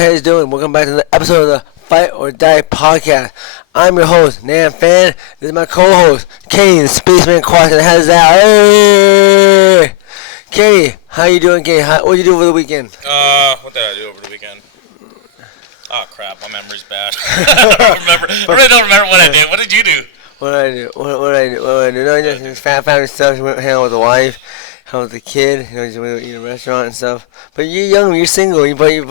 how you doing? Welcome back to the episode of the Fight or Die podcast. I'm your host, Nan Fan. This is my co-host, Katie, the Spaceman Quadrant. How's that? Hey! Katie, how you doing, Katie? What did you do over the weekend? What did I do over the weekend? Oh, crap. My memory's bad. I really don't remember what I did. What did you do? What did I do? No, just family stuff. Went hang out with the wife, hang out with the kid. Just went to eat at a restaurant and stuff. But you're young, you're single. You went to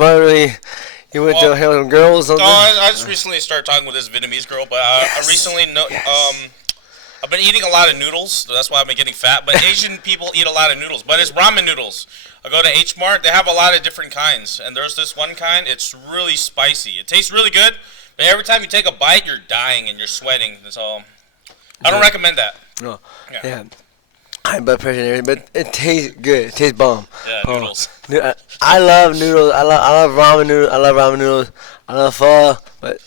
hang out with some girls or something? No, I just recently started talking with this Vietnamese girl. But I recently I've been eating a lot of noodles. So that's why I've been getting fat. But Asian people eat a lot of noodles. But it's ramen noodles. I go to H Mart. They have a lot of different kinds. And there's this one kind. It's really spicy. It tastes really good. But every time you take a bite, you're dying and you're sweating. So I don't recommend that. No. Yeah. High blood pressure and everything, but it tastes good. It tastes bomb. Yeah, noodles. I love noodles. I love ramen noodles. I love pho, but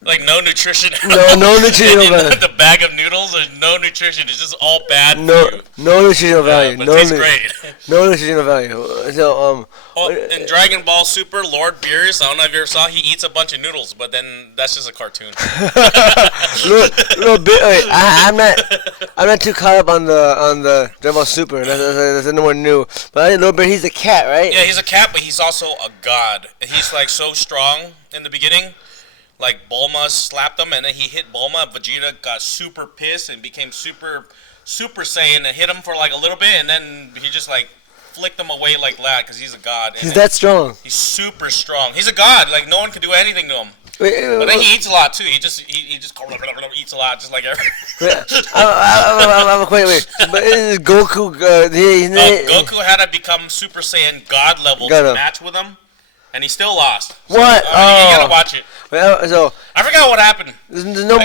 like no nutrition. No nutritional value. The bag of noodles, there's no nutrition. It's just all bad for you. No nutritional value. But it tastes great. No nutritional value. So in Dragon Ball Super, Lord Beerus, I don't know if you ever saw, he eats a bunch of noodles, but then that's just a cartoon. little bit. Wait, I'm not too caught up on the Dragon Ball Super. That's no one new. But Lord Beerus, he's a cat, right? Yeah, he's a cat, but he's also a god. He's like so strong in the beginning. Like Bulma slapped him, and then he hit Bulma. Vegeta got super pissed and became super Saiyan and hit him for like a little bit, and then he just like flicked him away like that because he's a god. He's that strong. He's super strong. He's a god. Like no one can do anything to him. But then he eats a lot too. He just eats a lot, just like everyone. Wait. But is Goku? Goku had to become Super Saiyan God level to match with him. And he still lost. So, what? You gotta watch it. So I forgot what happened. There's no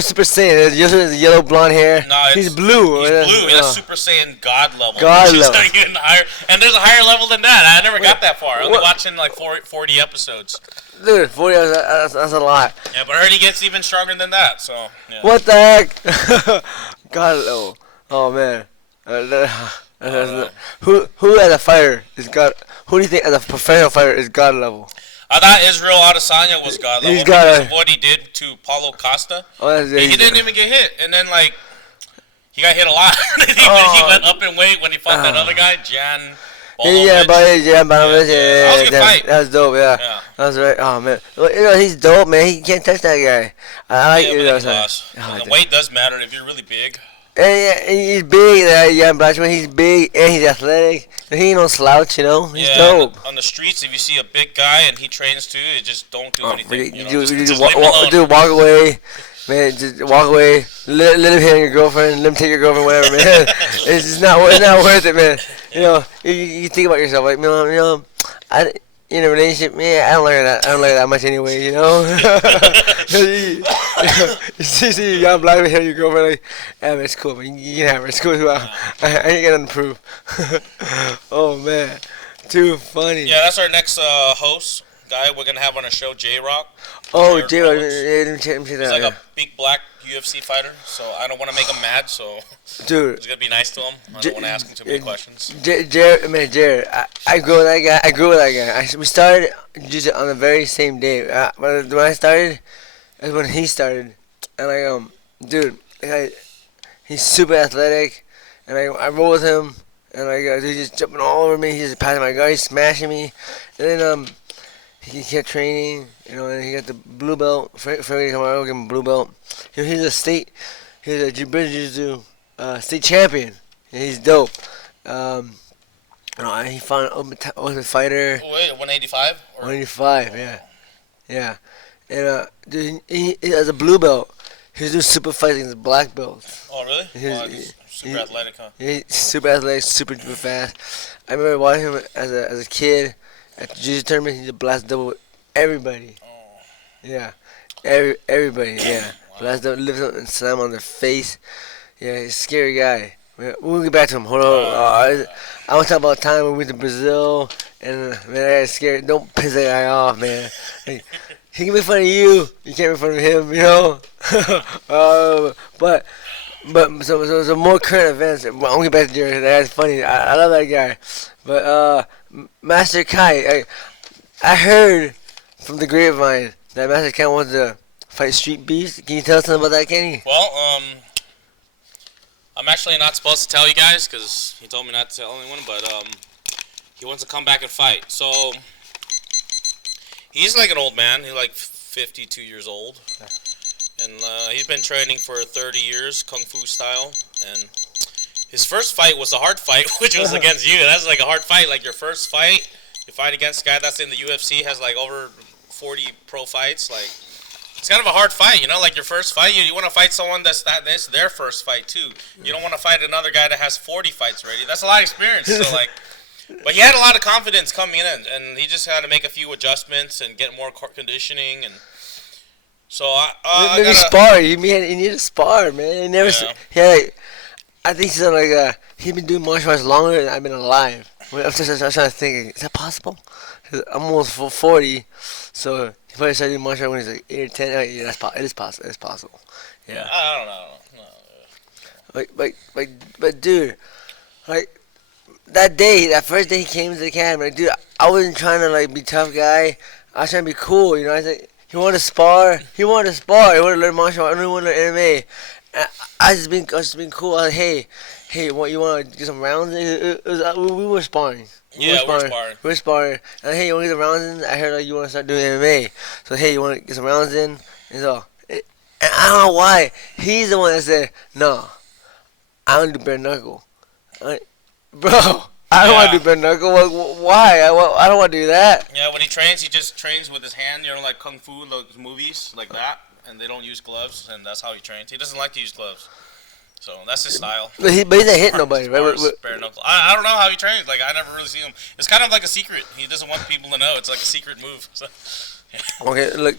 Super Saiyan. There's yellow blonde hair. No, he's blue. He's blue. He's Super Saiyan God level. God level. Even higher. And there's a higher level than that. I never got that far. I only watching like 40 episodes. Dude, 40 episodes, that's a lot. Yeah, but I heard he gets even stronger than that. So. Yeah. What the heck? God level. Oh man. Who as a fighter is God? Who do you think as a professional fighter is God level? I thought Israel Adesanya was God level because of what he did to Paulo Costa. He didn't even get hit, and then like he got hit a lot. He went up in weight when he fought that other guy, Jan. That was a good fight. That was dope. Yeah. That was right. Oh man, he's dope, man. He can't touch that guy. I like it. The weight does matter if you're really big. And he's big, he's big and he's athletic. He ain't no slouch, He's dope. On the streets, if you see a big guy and he trains too, just don't do anything. Just walk away, man. Just walk away. Let him hit your girlfriend. Let him take your girlfriend, whatever, man. It's just not worth it, man. You think about yourself, like, in a relationship, man, I don't like that much anyway, You see a young black man here, your girlfriend, like, man, it's cool, man. You can have her. It's cool. I ain't got nothing to prove. Oh, man. Too funny. Yeah, that's our next host guy we're going to have on our show, J-Roc. Oh, J-Roc. He's like a big black UFC fighter, so I don't want to make him mad, so dude, it's going to be nice to him. I don't want to ask him too many questions. Jared, I grew with that guy. We started just on the very same day. When I started, that's when he started. And dude, he's super athletic, and I roll with him, and he's just jumping all over me. He's just passing my guard, he's smashing me, and then he kept training, and he got the blue belt. Freddie Camaro gave him a blue belt. He's a jiu-jitsu state champion. And he's dope. He found an ultimate fighter. Wait, 185? 185, yeah. And dude, he has a blue belt. He's doing super fights against black belts. Oh, really? He's super athletic, huh? He's super athletic, super fast. I remember watching him as a kid at the jiu-jitsu tournament. He just blast double with everybody. Oh. Yeah. Everybody, yeah. Wow. Blast double, lift up and slam on their face. Yeah, he's a scary guy. We'll get back to him. Hold on. I want to talk about time when we went to Brazil, and man, I got scared. Don't piss that guy off, man. Like, he can make fun of you. You can't make fun of him, but so more current events. I'll get back to Jared. That's funny. I love that guy. But Master Khai, I heard from the grapevine that Master Ken wants to fight Street Beast. Can you tell us something about that, Kenny? Well, I'm actually not supposed to tell you guys because he told me not to tell anyone, but he wants to come back and fight. So he's like an old man. He's like 52 years old, and he's been training for 30 years, kung fu style. And his first fight was a hard fight, which was against you. That's like a hard fight. Like your first fight, you fight against a guy that's in the UFC, has like over 40 pro fights. Like it's kind of a hard fight, you know. Like your first fight, you want to fight someone that's their first fight too. You don't want to fight another guy that has 40 fights already. That's a lot of experience. So like, but he had a lot of confidence coming in, and he just had to make a few adjustments and get more conditioning. And so maybe spar. You need to spar, man. He never. Yeah. He had like, I think he's like he's been doing martial arts longer than I've been alive. I was trying to think, is that possible? 'Cause I'm almost 40, so he probably started doing martial arts when he's like 8 or 10. Yeah, it is possible. It's possible. Yeah. I don't know. No. But dude, like that first day he came to the academy, like, dude, I wasn't trying to like be tough guy. I was trying to be cool, you know. I was like, he wanted to spar. He wanted to learn martial arts. I didn't want to learn MMA. I was just being cool. I was like, hey, what you want to get some rounds? We were sparring. We were sparring. And hey, you want to get some rounds in? I heard like you want to start doing MMA. So hey, you want to get some rounds in? And so, and I don't know why. He's the one that said, no, I don't do bare knuckle. Bro, I don't want to do bare knuckle. Why? I don't want to do that. Yeah, when he trains, he just trains with his hand. You know, like kung fu, those movies, like that. And they don't use gloves, and that's how he trains. He doesn't like to use gloves. So that's his style. But he doesn't hit nobody, right? Bare knuckle. I don't know how he trains. Like I never really see him. It's kind of like a secret. He doesn't want people to know. It's like a secret move. So, yeah. Okay, look.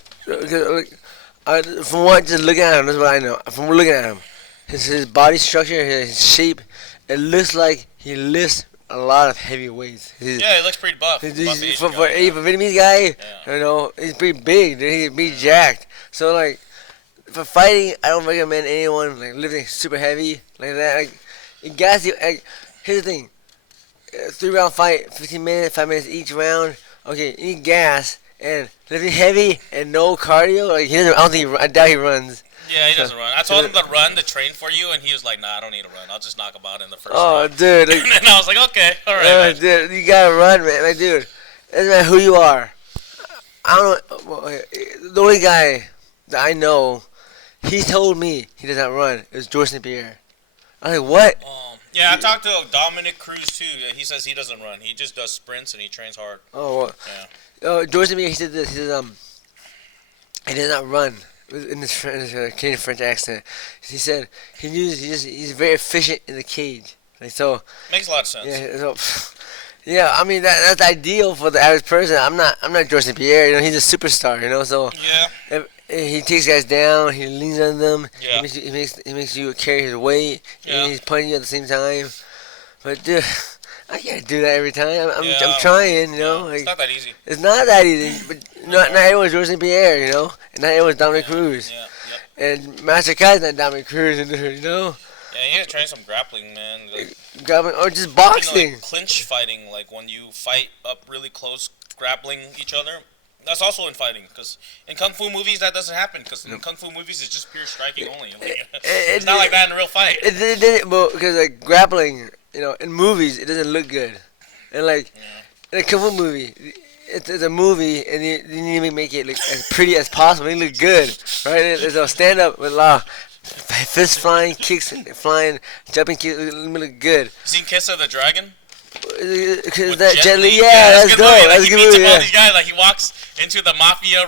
From what just looking at him, that's what I know. From looking at him, his body structure, his shape, it looks like he lifts a lot of heavy weights. Yeah, he looks pretty buff. For a Vietnamese guy, you know, he's pretty big. He's pretty jacked. So like, for fighting, I don't recommend anyone like lifting super heavy like that. Like, you guys, here's the thing: 3-round fight, 15 minutes, 5 minutes each round. Okay, you need gas and lifting heavy and no cardio. Like he doesn't. I doubt he runs. Yeah, he doesn't run. I told him to train for you, and he was like, "Nah, I don't need to run. I'll just knock him out in the first round." Dude. Like, and I was like, "Okay, all right." Dude, you gotta run, man. Like, dude, it doesn't matter who you are. I don't know. The only guy that I know, he told me he does not run. It was George St. Pierre. I was like, what? Yeah, I talked to Dominic Cruz too. He says he doesn't run. He just does sprints and he trains hard. Oh, well. Yeah. George St. Pierre, he said this. He said, he does not run. In his Canadian French accent, he said he's very efficient in the cage. Like so, makes a lot of sense. Yeah, yeah. I mean that's ideal for the average person. I'm not George St. Pierre. You know, he's a superstar. You know, so yeah. He takes guys down. He leans on them. Yeah. He makes you carry his weight. Yeah. And he's punching you at the same time. But dude, I can't do that every time. I'm trying, you know. Like, it's not that easy. It's not that easy, but not everyone's George St. Pierre, you know, and not everyone's Dominic Cruz. Yeah. And Master Khai's not Dominic Cruz, you know. Yeah, you gotta train some grappling, man. Like, grappling or just boxing. You know, like clinch fighting, like when you fight up really close, grappling each other. That's also in fighting, because in kung fu movies that doesn't happen. Because in kung fu movies it's just pure striking only. Like, it's not like that in a real fight. Because like grappling, you know, in movies it doesn't look good, and like in a kung fu movie, it's a movie, and you need to make it look as pretty as possible. It look good, right? It's a stand up with a lot of fist flying, kicks flying, jumping kicks. It look good. You seen Kiss of the Dragon? That Jet Li, that's dope. That's a good movie. All these guys, like he walks into the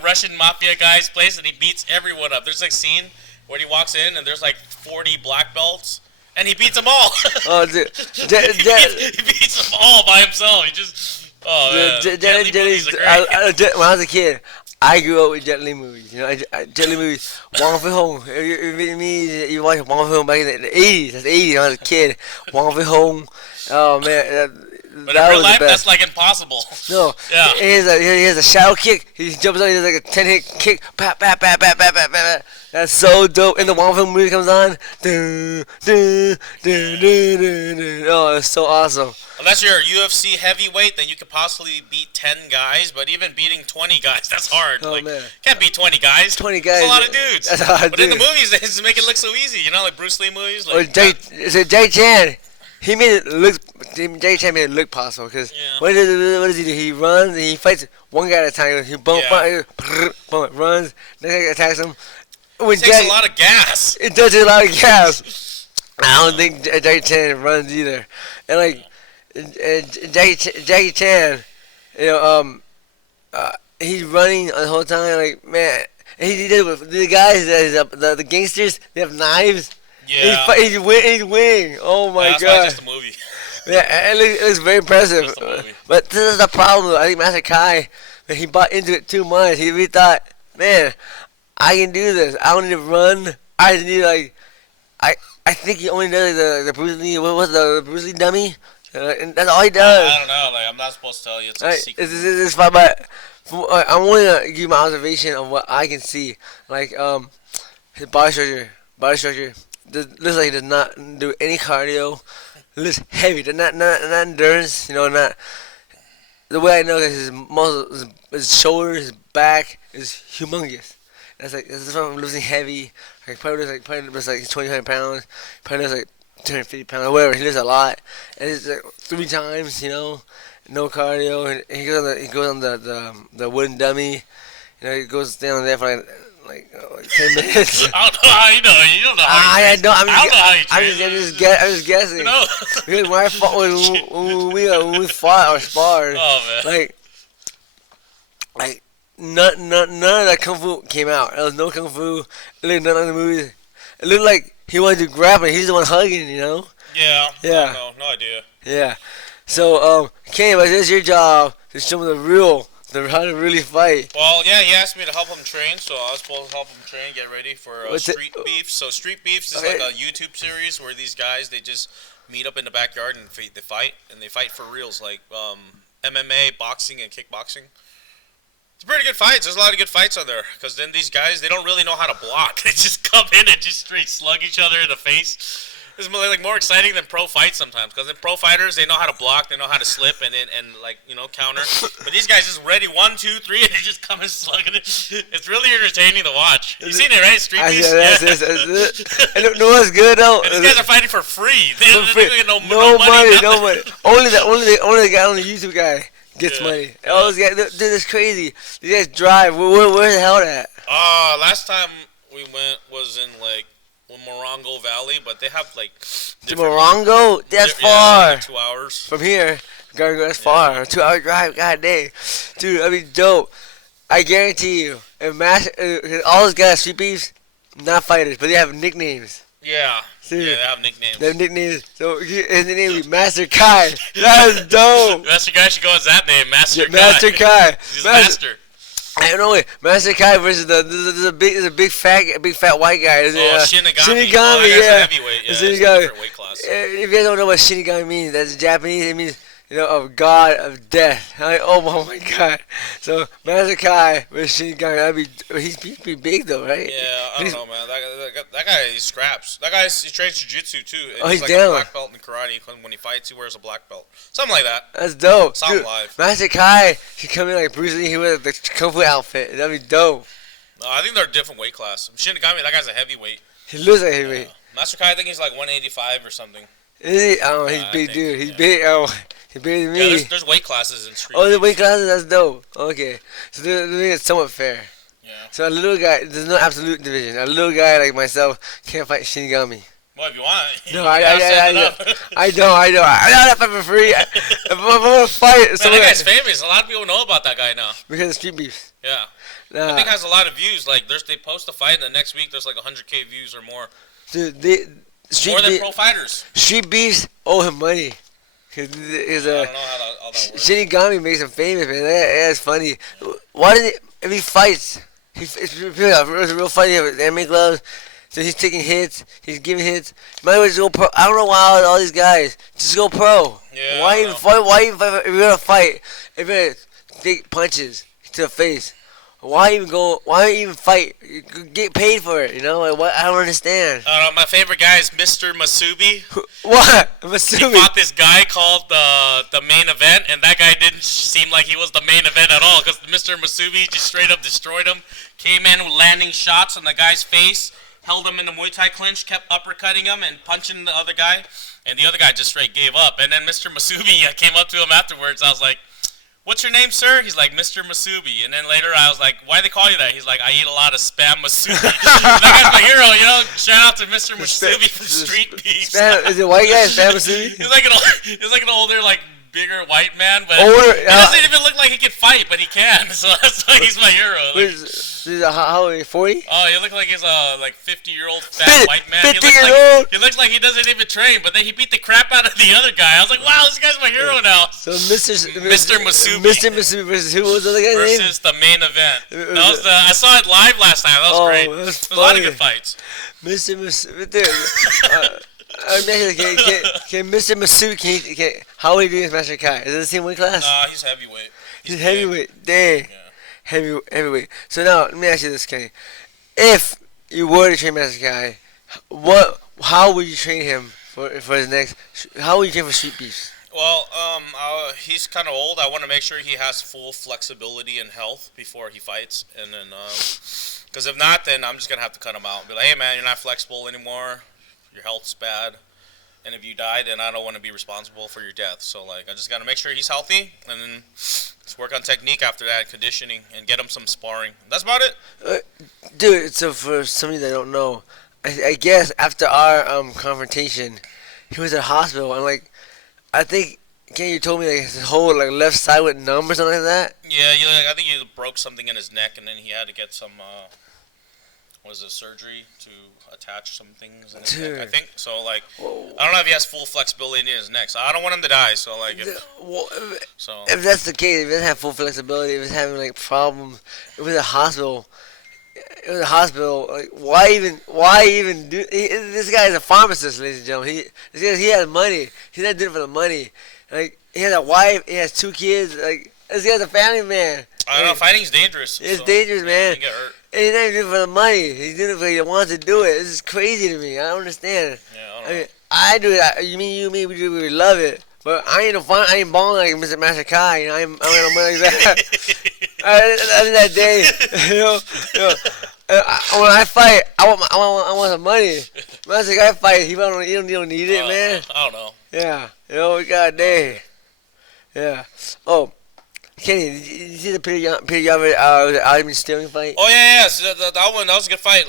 Russian mafia guy's place, and he beats everyone up. There's like scene where he walks in, and there's like 40 black belts, and he beats them all. Oh, dude, he beats them all by himself. He just, Jet Li movies are great. When I was a kid, I grew up with Jet Li movies. You know, Jet Li movies. Wong Fei Hong. You watch Wong Fei Hong back in the 80s. That's the 80s. When I was a kid. Wong Fei Hong. Oh man. But in real life, that's like impossible. No. Yeah. He has a shadow kick. He jumps on. He does like a 10-hit kick. Pat, pat, pat, pat, pat, pat, pat. That's so dope. And the Wong Fei movie comes on. Oh, it's so awesome. Unless you're a UFC heavyweight, then you could possibly beat 10 guys. But even beating 20 guys, that's hard. Oh, man. Can't beat 20 guys. 20 guys. That's a lot of dudes. That's a lot of but in the dudes. movies, they just make it look so easy. You know, like Bruce Lee movies. Or Like, Jay Chan. He made it look. Jay Chan made it look possible because what does he do? He runs and he fights one guy at a time. He runs. Next guy attacks him. It takes a lot of gas. It does take a lot of gas. I don't think Jackie Chan runs either. And like Jackie Chan, you know, he's running the whole time. Like, man, and he did it with the guys, the gangsters. They have knives. Yeah. He's winning. Oh my that's god. not just a movie. Yeah, it looks very impressive. Just a movie. But this is the problem. I think Master Khai, when he bought into it too much, he really thought, man, I can do this. I don't need to run. I just need I think he only does the Bruce Lee. What was the Bruce Lee dummy? And that's all he does. I don't know. Like, I'm not supposed to tell you. It's a secret. It's fine, but I'm only gonna give you my observation of what I can see. Like his body structure. Looks like he does not do any cardio. Looks heavy. Not endurance. You know, not. The way I know that his muscles, his shoulders, his back is humongous. That's from lifting heavy. Like probably lifts like 200 pounds. Probably lifts like 250 pounds or whatever. He lifts a lot, and it's like 3 times. You know, no cardio. And he goes on the wooden dummy. You know, he goes down there for like 10 minutes. I don't know how you know. You don't know how you I don't. I'm just guessing. You know? Because when we fought or sparred, Oh man. Like none of that kung fu came out. There was no kung fu. It looked none of the movies. It looked like he wanted to grab it. He's the one hugging, you know. Yeah. Yeah. No idea. Yeah. So Kenny, but it's your job to show him how to really fight. Well, yeah, he asked me to help him train, so I was supposed to help him train, get ready for Street Beefs. So Street Beefs is like a YouTube series where these guys, they just meet up in the backyard and they fight, and they fight for reals, like MMA, boxing, and kickboxing. It's pretty good fights. There's a lot of good fights on there, because then these guys, they don't really know how to block. They just come in and just straight slug each other in the face. It's more exciting than pro fights sometimes, because in pro fighters, they know how to block, they know how to slip and like, you know, counter. But these guys just ready 1, 2, 3, and they just come and slugging it. It's really entertaining to watch. You seen it, right? Street Beefs? Yeah. And you know what's good though? And these guys are fighting for free. They don't get no money. Only the YouTube guy gets money. All those guys, dude, it's crazy. These guys drive. Where the hell at? Last time we went was in like Morongo Valley, but they have like to Morongo? That's far. Like 2 hours from here. Gotta go. That's far. 2 hour drive. God dang, dude. I mean, dope. I guarantee you, all those guys, Street Beefs, not fighters, but they have nicknames. Yeah. Dude, yeah, they have nicknames. They have nicknames. So his name would be Master Khai. That's dope. Master Khai should go as that name, Master Khai. Master Khai. He's master. I don't know. Master Khai versus there's a big fat white guy. Shinigami. Shinigami, yeah. Heavyweight. Yeah, Shinigami. Different weight class. If you guys don't know what Shinigami means, that's Japanese. It means, you know, of God of death. I'm like, oh my God. So Master Khai versus Shinigami, he's pretty big though, right? Yeah, I don't know, man. That guy, he scraps. That guy, he trains jiu-jitsu too. He's like down. A black belt in karate. When he fights, he wears a black belt. Something like that. That's dope. Something live. Master Khai, he come in like Bruce Lee. He wears the kung fu outfit. That'd be dope. No, I think they're a different weight class. Shinigami, that guy's a heavyweight. He looks like heavyweight. Master Khai, I think he's like 185 or something. Is he? Oh, he's big dude. He's big. Oh, he's bigger than me. Yeah, there's weight classes in street. Oh, the weight classes. That's dope. Okay, so it's somewhat fair. Yeah. So a little guy, there's no absolute division. A little guy like myself can't fight Shinigami. Well, if you want. No, I don't. I'm not fighting for free. If I want to fight, man, that guy's famous. A lot of people know about that guy now. Because of Street Beefs. Yeah. I think has a lot of views. Like, they post a fight, and the next week there's like 100K views or more. Dude, more than pro fighters. Street Beefs owe him money. I don't know how that works. Shinigami makes him famous, man. That's funny. Why did if he fights, it's a real fight. He has MMA gloves, so he's taking hits. He's giving hits. Might as well just go pro. I don't know why all these guys just go pro. Yeah. Why even fight? Why even fight if you're gonna fight? If you're gonna take punches to the face, Why even go? Why even fight? You could get paid for it, you know? Like, what? I don't understand. My favorite guy is Mr. Masubi. What? He Masumi. fought this guy called the main event, and that guy didn't seem like he was the main event at all, because Mr. Masubi just straight up destroyed him. Came in landing shots on the guy's face, held him in the Muay Thai clinch, kept uppercutting him and punching the other guy, and the other guy just straight gave up. And then Mr. Masubi came up to him afterwards. I was like, "What's your name, sir?" He's like, "Mr. Masubi." And then later I was like, "Why do they call you that?" He's like, "I eat a lot of spam masubi." That guy's my hero, you know. Shout out to Mr. Masubi from Street Beefs. Is it white guy? Spam Masumi? He's like an older, like, bigger white man, but Older, he doesn't even look like he can fight, but he can. So that's why he's my hero. Like, How old? 40? oh, he looks like he's a 50-year-old fat white man. 50-year-old. He looks like he doesn't even train, but then he beat the crap out of the other guy. I was like, wow, this guy's my hero now. So Mr. Masubi. Mr. Masubi versus who was the other guy's name? Versus the main event. I saw it live last time. That was great. That was There's a lot of funny. good fights. Mr. Masubi. Dude. Can Mr. Masubi, how are you doing against Master Khai? Is it the same weight class? He's heavyweight. He's heavyweight. Dang. Yeah. Heavyweight. So now, let me ask you this, Kenny. If you were to train Master Khai, how would you train him for his next, how would you train for Street Beefs? Well, he's kind of old. I want to make sure he has full flexibility and health before he fights. And then, because if not, then I'm just going to have to cut him out and be like, "Hey, man, you're not flexible anymore. Your health's bad. And if you die, then I don't want to be responsible for your death." So, like, I just got to make sure he's healthy, and then let's work on technique after that, conditioning, and get him some sparring. That's about it. Dude, so for somebody that don't know, I guess after our confrontation, he was at the hospital, and, like, I think, Kenny, you told me, like, his whole, like, left side went numb or something like that? Yeah, I think he broke something in his neck, and then he had to get some, surgery to attach some things in his neck, I think. So, like, I don't know if he has full flexibility in his neck, so I don't want him to die. So, like, if that's the case, if he doesn't have full flexibility, if he's having, like, problems, if it was a hospital, like, why even do, this guy is a pharmacist, ladies and gentlemen. He has money. He's not doing it for the money. Like, he has a wife, he has 2 kids, like, this guy's a family man. I don't know, fighting's dangerous. It's dangerous, man. You get hurt. And he's not even doing it for the money. He's doing it because he wants to do it. This is crazy to me. I don't understand. Yeah, I mean, I do it. You mean you, me, we do it. We love it. But I ain't balling like Mr. Master Khai. You know, I'm gonna money like that. Other that day, when I fight, I want some money. Master Khai fight, he don't need it, man. I don't know. Yeah, goddamn. Yeah. Oh. Kenny, did you see the Petr Yan Aljamain Sterling fight? Oh yeah. So that was a good fight.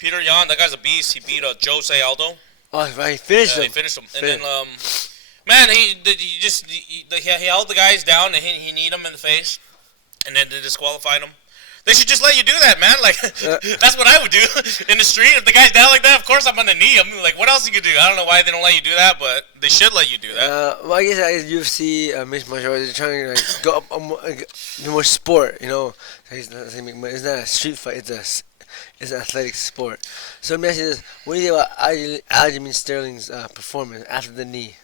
Petr Yan, that guy's a beast. He beat Jose Aldo. Oh, right, he finished him. He finished him. And then man, he held the guys down and he kneed him in the face, and then they disqualified him. They should just let you do that, man. Like, that's what I would do in the street. If the guy's down like that, of course I'm on the knee. I'm like, what else you could do? I don't know why they don't let you do that, but they should let you do that. Well, I guess UFC, mixed martial arts, they're trying to, like, go up more sport, you know. It's not a street fight. It's an athletic sport. So let me ask you this: what do you think about Aljamain Sterling's performance after the knee?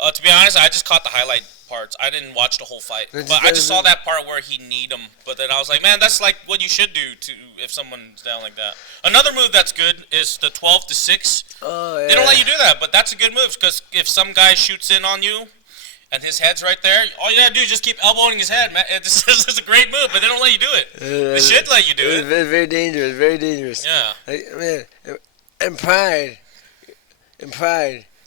To be honest, I just caught the highlight parts. I didn't watch the whole fight, but I just saw that part where he kneed him. But then I was like, man, that's like what you should do if someone's down like that. Another move that's good is the 12-6. Oh yeah. They don't let you do that, but that's a good move because if some guy shoots in on you and his head's right there, all you gotta do is just keep elbowing his head, man. This is a great move, but they don't let you do it. They should let you do it. It's very dangerous. Very dangerous. Yeah. Like, man, in pride,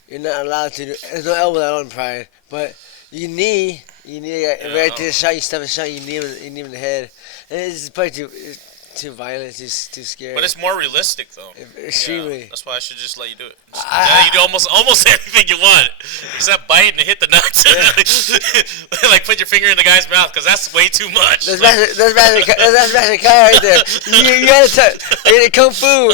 you're not allowed to do. There's no elbow out in pride, but you knee right to the shot. You step a shot. You knee him in the head, and it's probably too violent. It's too scary. But it's more realistic, though. Extremely. Yeah, that's why I should just let you do it. You do almost anything you want, except bite and hit the nuts. Yeah. Like put your finger in the guy's mouth, because that's way too much. That's Master Khai right there. You gotta touch. Kung Fu.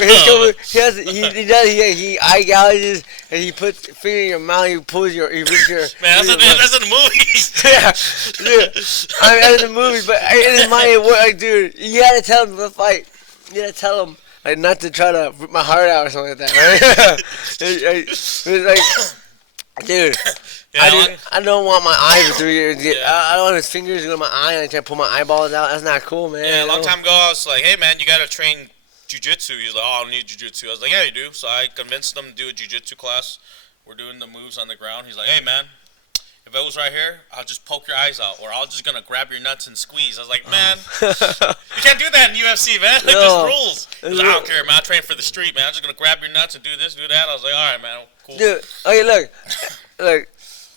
He eye gouges and he puts finger in your mouth. He pulls your. He rips your. Man, that's in the movies. Yeah. I mean, that's in the movies, but in my work, like, dude, you gotta tell him to fight. You gotta tell him, like, not to try to rip my heart out or something like that, right? It's like, dude, Yeah, I don't want my eyes to I don't want his fingers to go to my eye and I try to pull my eyeballs out. That's not cool, man. Yeah, a long time ago, I was like, hey, man, you got to train jiu-jitsu. He's like, oh, I don't need jiu-jitsu. I was like, yeah, you do. So I convinced him to do a jiu-jitsu class. We're doing the moves on the ground. He's like, hey, man, if I was right here, I'll just poke your eyes out, or I'm just going to grab your nuts and squeeze. I was like, man, you can't do that in UFC, man. Like, there's rules. He's like, I don't care, man. I train for the street, man. I'm just going to grab your nuts and do this, do that. I was like, all right, man, cool. Dude, okay, look,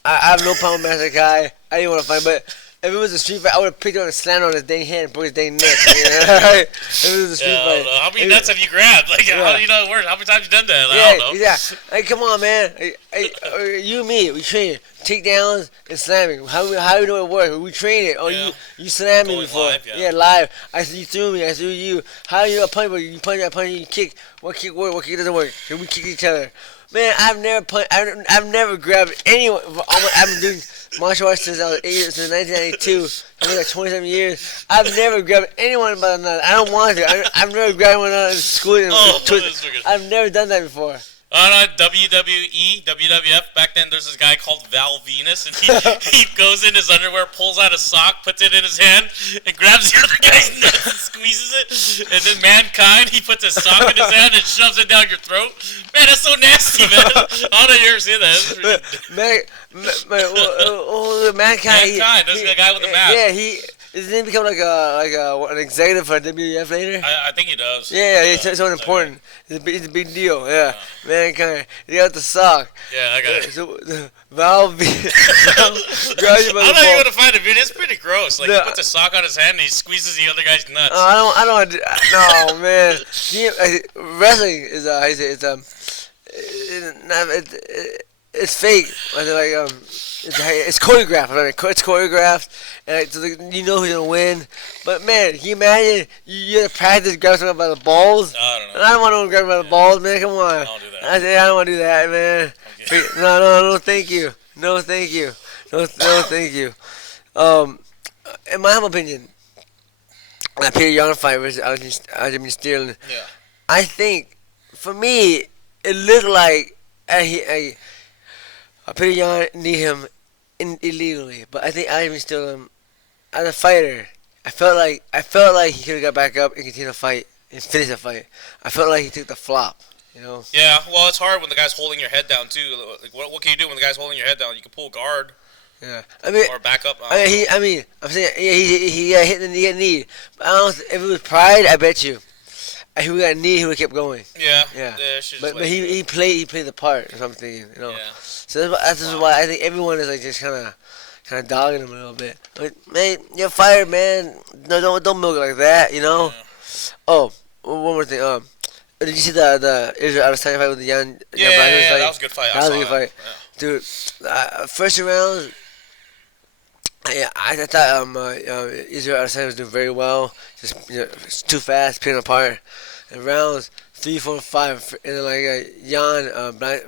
I have no problem with Master Khai. I didn't want to fight, but if it was a street fight, I would have picked him and slammed on his dang head and broke his dang neck. If it was a street fight. How many nuts have you grabbed? Like, how do you know it works? How many times have you done that? Like, I don't know. Yeah. Hey, come on, man. You and me, we train takedowns and slamming. How do we know it works? We train it. Oh, you slammed me before. Live, live. You threw me. I threw you. How do you a punch? You punch, I punch, you kick. What kick works? What kick doesn't work? Can we kick each other? Man, I've never grabbed anyone. I've been doing martial arts since I was 8 years, since 1992. I mean, like 27 years. I've never grabbed anyone by the nut. I don't want to. I've never grabbed one in school. I've never done that before. WWE, WWF, back then there's this guy called Val Venus, and he goes in his underwear, pulls out a sock, puts it in his hand, and grabs the other guy's nuts and squeezes it. And then Mankind, he puts a sock in his hand and shoves it down your throat. Man, that's so nasty, man. I don't know if you ever seen that. Mankind. There's a guy with a mask. Yeah, does he become like an executive for WWF later? I think he does. Yeah, he's someone important. It's a big deal. Yeah, Mankind. He got the sock. Yeah, I got it. So Valve. I don't know you want to find a video. It's pretty gross. Like, he puts a sock on his hand and he squeezes the other guy's nuts. I don't. No, man. Wrestling is it's fake. It's choreographed. I mean, it's choreographed, and so you know who's gonna win. But man, can you imagine you have to practice grab someone by the balls? I don't know. And I don't want to grab by the balls, man. Come on. I don't do that. I don't want to do that, man. Okay. No, thank you. No, thank you. No, thank you. In my humble opinion, that Petr Yan fight versus Aljamain Sterling. Yeah. I think, for me, it looked like Petr Yan need him illegally, but I think Aljamain Sterling, as a fighter, I felt like he could have got back up and continued to fight and finish the fight. I felt like he took the flop, you know. Yeah, well, it's hard when the guy's holding your head down too. Like, what can you do when the guy's holding your head down? You can pull guard. Yeah, or back up. I'm saying, he hit the knee. But if it was pride, I bet you. If he got a knee, he would have kept going. Yeah. But he played the part or something, you know. Yeah. So that's why I think everyone is like just kind of dogging him a little bit. Like, man, you're fired, man. No, don't milk it like that, you know. Yeah. Oh, one more thing. Did you see the Israel Adesanya fight with the Yan? Yeah, that was a good fight. That was a good fight, dude. First round. Yeah, I thought Israel Adesanya was doing very well. Just too fast, picking apart. And rounds 3, 4, 5, and then Yan, blind,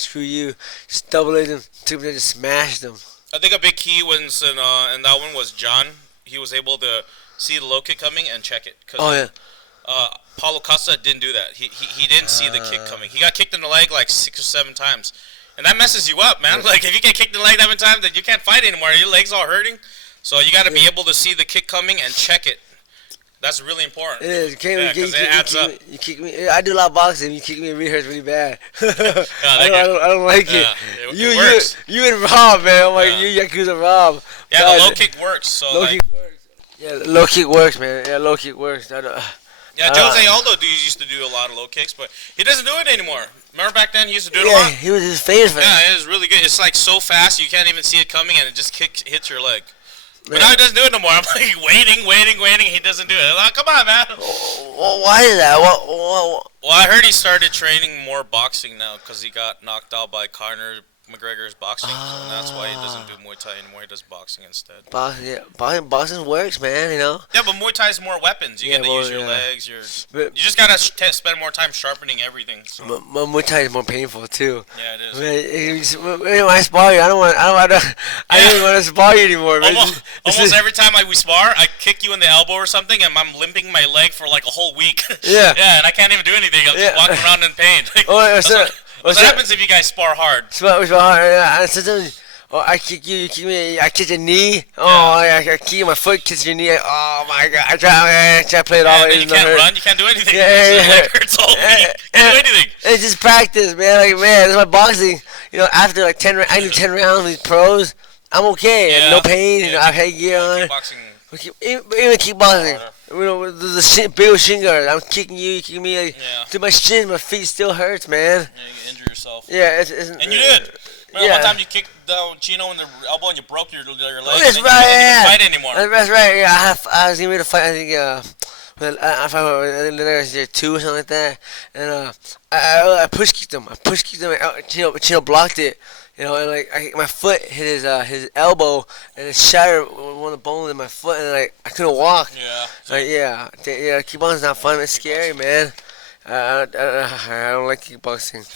screw you, just double-legged him, took him and just smashed him. I think a big key was in that one was John. He was able to see the low kick coming and check it. Paulo Costa didn't do that. He didn't see the kick coming. He got kicked in the leg like 6 or 7 times. And that messes you up, man. Like, if you get kicked in the leg that many times, then you can't fight anymore. Your leg's all hurting. So you got to be able to see the kick coming and check it. That's really important. It is. Because it adds up. You kick me. I do a lot of boxing. You kick me, it really hurts really bad. I don't like it. You and Rob, man. I'm like, you Yakuza Rob. Yeah, God, the low kick works. So low kick works. Yeah, low kick works, man. Yeah, low kick works. Yeah, Jose Aldo used to do a lot of low kicks, but he doesn't do it anymore. Remember back then he used to do it a lot? Yeah, he was his famous for it was really good. It's like so fast you can't even see it coming, and it just hits your leg. But now he doesn't do it no more. I'm like waiting. He doesn't do it. I'm like, come on, man. Well, why is that? Well, I heard he started training more boxing now because he got knocked out by Conor McGregor's boxing, so that's why he doesn't do Muay Thai anymore. He does boxing instead. Boxing works, man. You know. Yeah, but Muay Thai is more weapons. You get to use your legs. You just gotta spend more time sharpening everything. So. Muay Thai is more painful too. Yeah, it is. When I spar you, I don't want to spar you anymore. Almost every time we spar, I kick you in the elbow or something, and I'm limping my leg for like a whole week. Yeah. Yeah, and I can't even do anything. I'm just walking around in pain. What happens if you guys spar hard? Spar hard. Yeah. Sometimes, I kick you kick me. I kick your knee. Oh, I kick you. My foot kicks your knee. Oh my God! I try to play it all. Then you can't run. You can't do anything. Yeah. Your leg hurts all week. Can't do anything. It's just practice, man. Like, man, that's my boxing. After like 10, I do 10 rounds with these pros. I'm okay. Yeah. No pain. I have headgear on. Kickboxing. Even kickboxing. With the big shin guard. I'm kicking you kicking me. Like, to my shin, my feet still hurts, man. Yeah, you injure yourself. Yeah, and you did. Remember one time you kicked down Chino in the elbow and you broke your leg. That's right. You didn't fight anymore. That's right. Yeah, I was getting ready to fight. I think I fought with 2 or something like that, and I push kicked him. And Chino blocked it. And like my foot hit his elbow, and it shattered one of the bones in my foot, and like I couldn't walk. Yeah. Kickboxing's not fun. It's scary, man. I don't like kickboxing.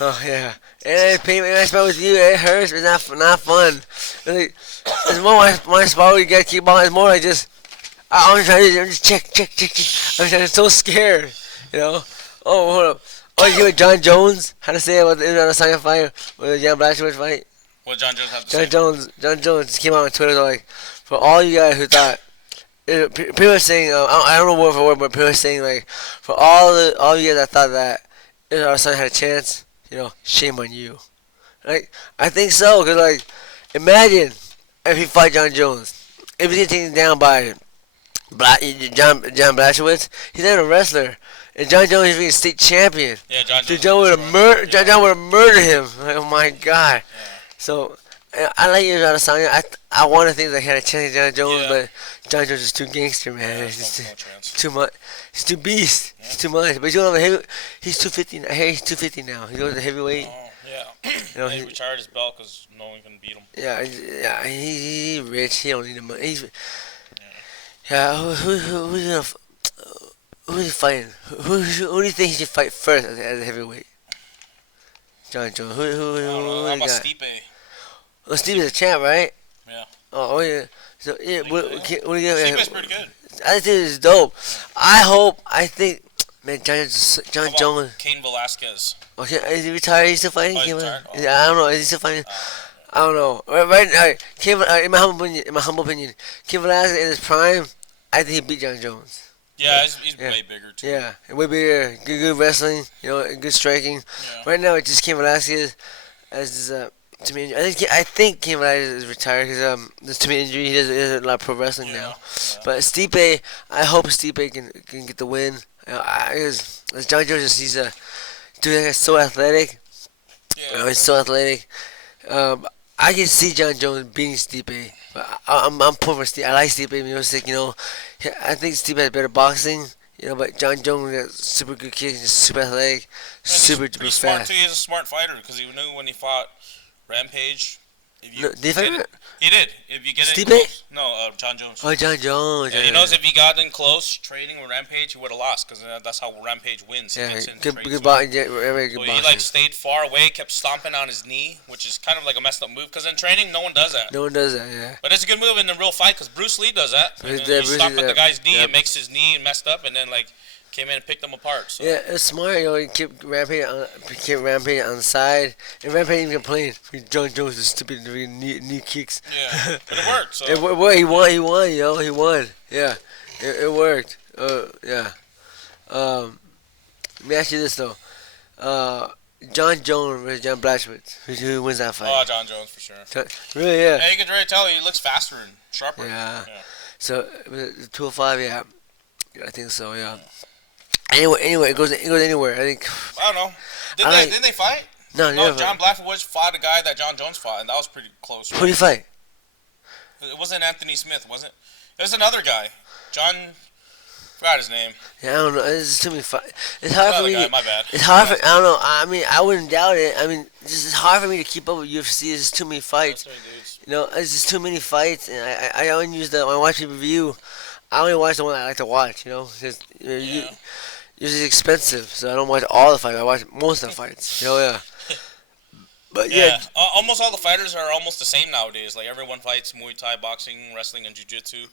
Oh yeah, and it pain. When I spar with you, it hurts. It's not fun. It's more my spar when you get kickboxing. It's more like I'm trying to just check. I'm so scared. Oh, hold up. Oh, you with John Jones? How to say it about the Adesanya fight with the Jan Blachowicz fight? What John Jones have to say? John Jones just came out on Twitter like, for all you guys who thought, people are saying, I don't know word for word, but people are saying like, for all you guys that thought that Adesanya had a chance, shame on you. Like, I think so, cause like, imagine if he fight John Jones, if he get taken down by Jan Blachowicz, he's not a wrestler. And John Jones is being a state champion. Yeah, John Jones. John would have murdered him. Like, oh my God. Yeah. So I like Adesanya. I want to think that he had a chance against John Jones, but John Jones is too gangster, man. Yeah, it's just too much. He's too beast. Yeah. He's too much. But he's 250. He's 250 now. He goes to heavyweight. Oh yeah. He retired his belt because no one can beat him. Yeah. He's rich. He don't need the money. Who's gonna? Who's he fighting? Who do you think he should fight first as a heavyweight? John Jones. Who how about Stipe? Well, Stipe's a champ, right? Yeah. Oh yeah. So yeah, what do you get? Stipe's pretty good. I think it's dope. I think, man, John Jones. Cain Velasquez. Okay, is he retired? Is he still fighting? Oh, he's retired? Oh. I don't know. Is he still fighting? I don't know. Right now, in my humble opinion, Cain Velasquez in his prime, I think he beat John Jones. Yeah, he's way bigger too. Yeah, way bigger. Good wrestling, good striking. Yeah. Right now, it just Cain Velasquez as to me. I think Cain Velasquez is retired because there's too many injuries. He does a lot of pro wrestling now. Yeah. But Stipe, I hope Stipe can get the win. As John Jones, he's a dude that's so athletic. Yeah. He's so athletic. I can see John Jones beating Stipe. But I'm pulling for Stipe. I like Stipe music, I think Stipe has better boxing, but John Jones got super good kicks, just super athletic, super duper fast. Smart too. He's a smart fighter because he knew when he fought Rampage. Did he fight him? He did. If you get Stipe? in close. No, John Jones. Oh, John Jones. Yeah, he knows if he got in close trading with Rampage, he would have lost because that's how Rampage wins. Yeah, he gets in good boxing. So he stayed far away, kept stomping on his knee, which is kind of like a messed up move because in training, no one does that. No one does that, yeah. But it's a good move in the real fight because Bruce Lee does that. He stopped at the guy's knee and makes his knee messed up and then came in and picked them apart. So. Yeah, it's smart. He kept Rampage on the side, and Rampage even complained. John Jones is stupid knee kicks. Yeah, but it worked. So. It worked. He won. He won. Yeah, it worked. Yeah. Let me ask you this though. John Jones versus Jan Blachowicz. Who wins that fight? Oh, John Jones for sure. Really? Yeah. Yeah, you can really tell he looks faster and sharper. Yeah. So 205. Yeah, I think so. Yeah. Anyway, it goes anywhere. I think. I don't know. Didn't they fight? No, John Blachowicz fought a guy that John Jones fought, and that was pretty close. Who did he fight? It wasn't Anthony Smith, was it? It was another guy. Forgot his name. Yeah, I don't know. It's too many fights. It's hard for me. My bad. It's hard for. I don't know. I mean, I wouldn't doubt it. I mean, it's hard for me to keep up with UFC. There's just too many fights. It's just too many fights, and I only use when I watch the review. I only watch the one I like to watch. Because usually expensive, so I don't watch all the fights. I watch most of the fights. Yeah. But almost all the fighters are almost the same nowadays. Like everyone fights Muay Thai, boxing, wrestling, and jiu-jitsu.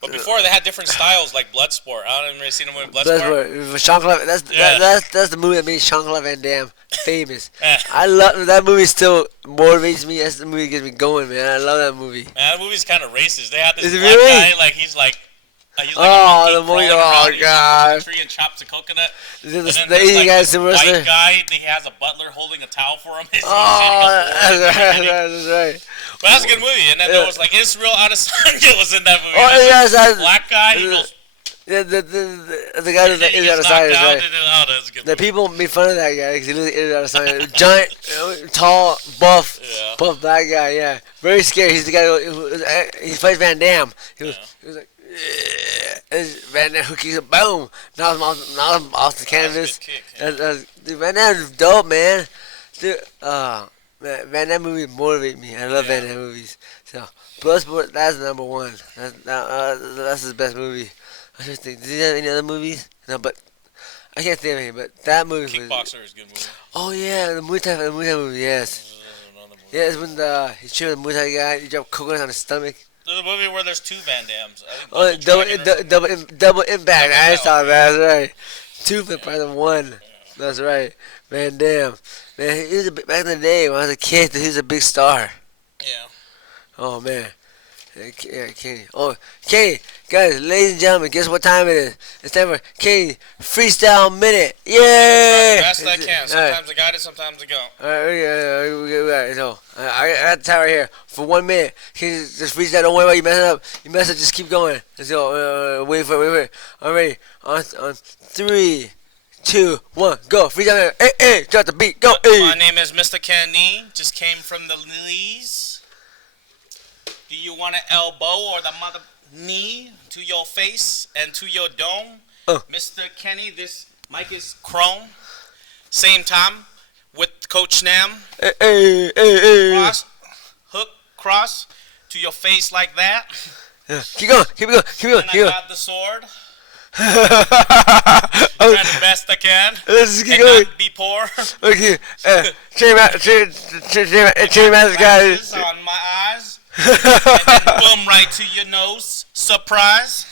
But before they had different styles like Bloodsport. I don't even see them with Bloodsport. Bloodsport. Jean-Claude. That's the movie that made Jean-Claude Van Damme famous. Yeah. I love that movie. Still motivates me. That's the movie that gets me going, man. I love that movie. Man, that movie's kind of racist. They had this Is it black really? guy, like he's like a the movie. crawling Oh around, god. He's a tree and chops a coconut. The And then Asian there's, guy, like, similar. this white guy, he has a butler holding a towel for him. He's Oh, shitting a floor. that's right. But that's a good movie. And then there was like Israel Adesanya was in that movie. Oh There's yes, this black guy. He goes. the guy And that then he is gets out of knocked sight, out, right? and then, oh, that's a good The movie. people made fun of that guy because he literally out of sight. Giant, tall, buff, Yeah. buff black guy. Yeah, very scary. He's the guy he fights Van Damme. He was like, and Van Damme who kicks him, boom, knock him off the canvas. That's a good kick, Dude, Van Damme's dope, man. Dude, man, Van Damme movies motivate me. I love Van Damme movies. So Bloodsport, that's number one. That's his best movie. I just think, does he have any other movies? No, but I can't think of any. But that movie Kickboxer is a good movie. Oh yeah, the Muay Thai movie. Yes. Another movie. Yeah, it's when he's shooting the Muay Thai guy. He dropped coconuts on his stomach. There's a movie where there's two Van Dams. Oh, double impact. I saw that. That's right. Two for the price of one. That's right. Van Damme. Man, he was back in the day when I was a kid. He was a big star. Yeah. Oh man. Yeah, Kenny. Oh, Kenny, guys, ladies and gentlemen, guess what time it is? It's time for Kenny Freestyle Minute. Yay! The best I can. Sometimes I got it, sometimes I don't. All right, we got it. So, I got the time right here for 1 minute. Kenny, just freestyle. Don't worry about you messing up. You mess up, just keep going. Let's go. Wait for it. I'm ready. On 3, 2, 1, go. Freestyle minute. Hey, drop the beat. Go. Hey. My name is Mr. Kenny. Just came from the Lees. Do you want an elbow or the mother knee to your face and to your dome? Mr. Kenny, this mic is chrome. Same time with Coach Nam. Hey. Cross, hook, cross to your face like that. Yeah. Keep going. And I got the sword. Try the best I can. Let's keep and going. not be poor. Okay. Chain master guys. On my eyes. And then boom, right to your nose. Surprise.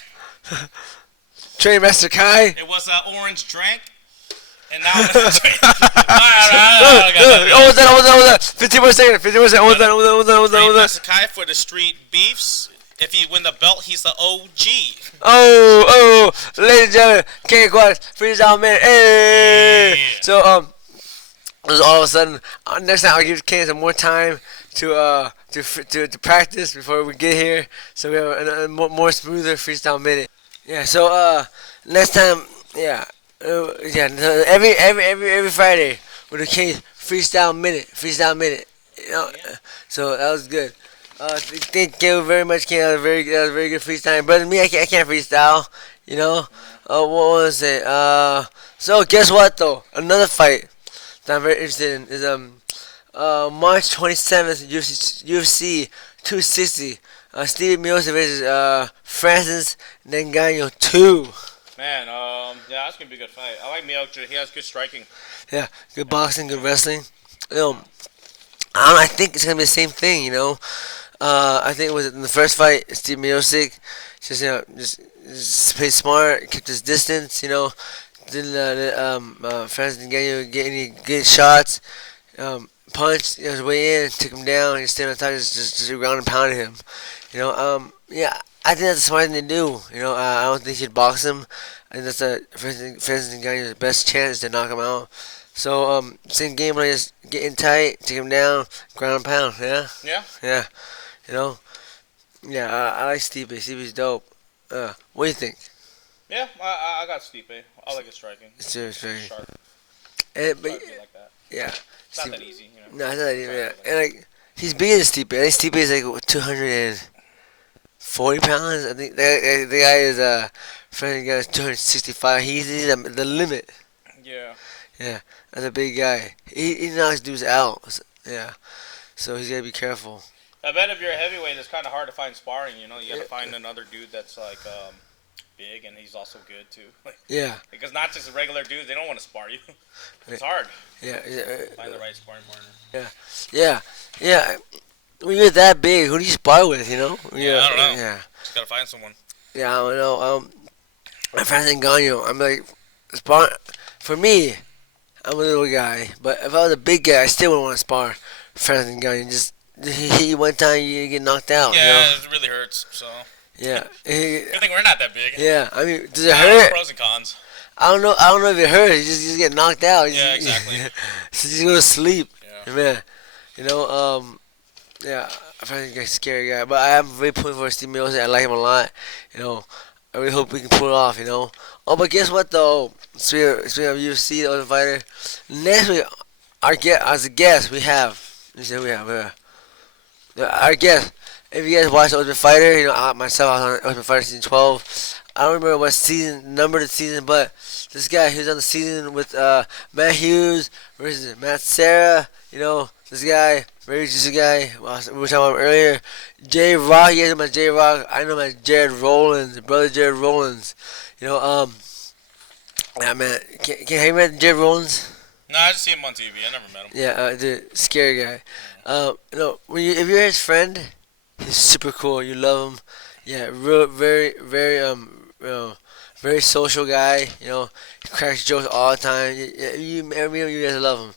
Train Master Khai. It was an orange drink. And now it's a drink. Almost done. 15 more seconds. Almost done. Train Master Khai for the street beefs. If he win the belt, he's the OG. Oh, ladies and gentlemen, Kenny Quad, freestyle minute. Hey. Yeah. So it was all of a sudden. Next time I'll give Kenny some more time to practice before we get here, so we have a more smoother freestyle minute. Yeah. So next time, every Friday we'll do Kenny's freestyle minute. You know, so that was good. Thank you very much, Kenny. That was very good freestyle. Brother, me, I can't freestyle. You know. What was it? So guess what though? Another fight that I'm very interested in is March 27th, UFC 260. Stevie Miocic versus Francis Ngannou 2. Man, that's gonna be a good fight. I like Miocic. He has good striking. Yeah, good boxing, good wrestling. I think it's gonna be the same thing. You know, I think it was in the first fight, Steve Miocic just played smart, kept his distance. You know, didn't let Francis Ngannou get any good shots. Punched his way in, took him down. He stayed on top, just ground and pounded him. You know, I think that's the smart thing to do. You know, I don't think he'd box him. I think that's Francis Ngannou's best chance to knock him out. So, same game, like just get in tight, take him down, ground and pound. Yeah. Yeah. You know. Yeah, I like Stipe. Stipe's dope. What do you think? Yeah, I got Stipe. I like his striking. It's very Sharp. But Like that. yeah. It's not that easy, you know. No, it's not that easy. Yeah. And like he's bigger than Stipe. I think Stipe is like 240 pounds. I think the guy is Francis Ngannou is 265. He's the limit. Yeah. Yeah, that's a big guy. He knocks dudes out. Yeah, so he's gotta be careful. I bet if you're a heavyweight, it's kind of hard to find sparring. You know, you got to find another dude that's like big and he's also good too. Yeah. Because not just regular dudes, they don't want to spar you. It's hard. Yeah. Find the right sparring partner. Yeah. When you're that big, who do you spar with? You know? Yeah, I don't know. Yeah. Just gotta find someone. Yeah, I don't know. Francis Ngannou, I'm like, spar for me. I'm a little guy, but if I was a big guy, I still wouldn't want to spar Francis Ngannou. Just he hit you one time, you get knocked out. You know? Yeah, it really hurts. So Yeah. good thing we're not that big. Yeah. I mean, does it There's hurt? pros and cons. I don't know. I don't know if it hurts. You just get knocked out. Yeah, exactly. So you just go to sleep, Yeah. man. You know. Yeah. I find he's a scary guy, but I am very pulling for Steve Mills. I like him a lot. You know. I really hope we can pull it off. You know. Oh, but guess what though? Speaking of UFC, the other fighter. Next week, our guest, as a guest, we have. You see, we have. Our guest. If you guys watch Ultimate Fighter, you know myself, I was on Ultimate Fighter season 12. I don't remember what season, number of the season, but this guy, he was on the season with Matt Hughes versus Matt Serra. You know, this guy, very juicy guy. We were talking about him earlier. J-Roc, you guys know about J-Roc. I know about Jared Rollins, brother Jared Rollins. You know, yeah, man. Have you met Jared Rollins? No, I just see him on TV. I never met him. Yeah, dude, scary guy. You know, if you're his friend, he's super cool. You love him. Yeah, real, very, very social guy. You know, he cracks jokes all the time. You guys love him.